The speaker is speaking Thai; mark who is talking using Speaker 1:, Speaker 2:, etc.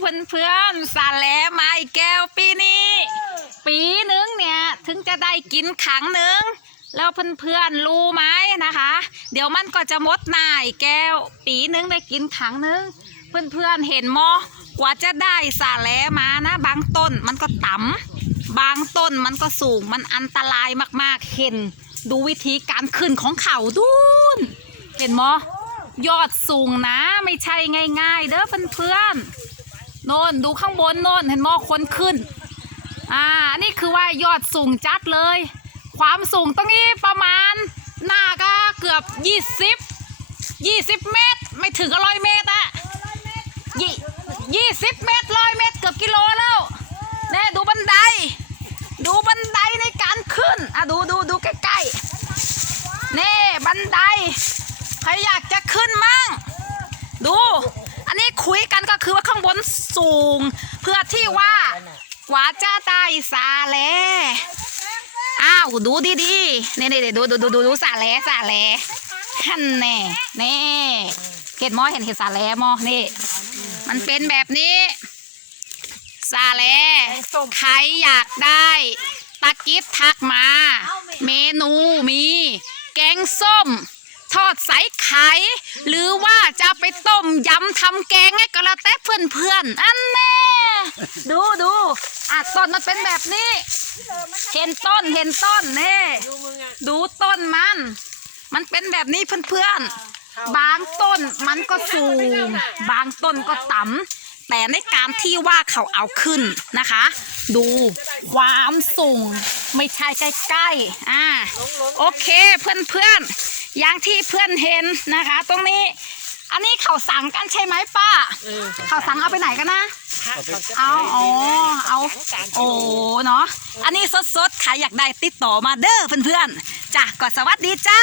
Speaker 1: เพื่อนเพื่อนสาแหลมาอีกแก้วปีนี้ ปีหนึงเนี่ยถึงจะได้กินครั้งหนึ่งแล้วเพื่อนเพื่อนรู้ไหมนะคะ เดี๋ยวมันก็จะหมดหน่ายแก้ว ปีหนึงได้กินครั้งหนึ่งเพื่อนเพื่อนเห็นมอกว่าจะได้สาแหลมานะ บางต้นมันก็ต่ำบางต้นมันก็สูงมันอันตรายมากๆเห็นดูวิธีการขึ้นของเขาดูนเห็นมอยอดสูงนะไม่ใช่ง่าย ๆ เด้อเพื่อนๆ โน่นดูข้างบนโน่นเห็นมอคนขึ้น อ่านี่คือว่ายอดสูงจัดเลย ความสูงตรงนี้ประมาณหน้าก็เกือบ20 20เมตร ไม่ถึงร้อยเมตรอะยี่ยี่สิบเมตรร้อยเมตรเกือบกิโลแล้วแน่ดูบันได ดูบันไดในการขึ้นอะดูดูดูใกล้ๆเน่บันได ใครอยากจะขึ้นมั่ง ดู อันนี้ คุยกันก็คือว่าข้างบนสูง เพื่อที่ว่าว่าจะได้สาแลอ้าวดูดีๆนี่นี่ๆดูดูดูดูดูสาแลสาแลฮันแน่นี่เห็นมอเห็นเห็นสาแลมอนี่ มันเป็นแบบนี้สาแลใครอยากได้ตะกิดทักมา เมนูมี แกงส้ม ทอดใส่ไข่หรือว่าจะไปต้มยำทำแกงให้ก็แล้วแต่เพื่อนเพื่อนๆอันแน่ดูดูอะต้นมันเป็นแบบนี้ เห็นต้นเห็นต้นนี่ดูต้นมัน มันเป็นแบบนี้เพื่อนๆบางต้นมันก็สูง บางต้นก็ต่ำแต่ในการที่ว่าเขาเอาขึ้นนะคะ ดูความสูงไม่ใช่ใกล้ๆอ่าโอเคเพื่อนๆ อย่างที่เพื่อนเห็นนะคะ ตรงนี้ อันนี้เขาสั่งกันใช่ไหมป้าเขาสั่งเอาไปไหนกันนะเอาอ๋อเอาโอ้เนาะอันนี้สดๆใครอยากได้ติดต่อมาเด้อเพื่อนๆจ้ะก็สวัสดีจ้า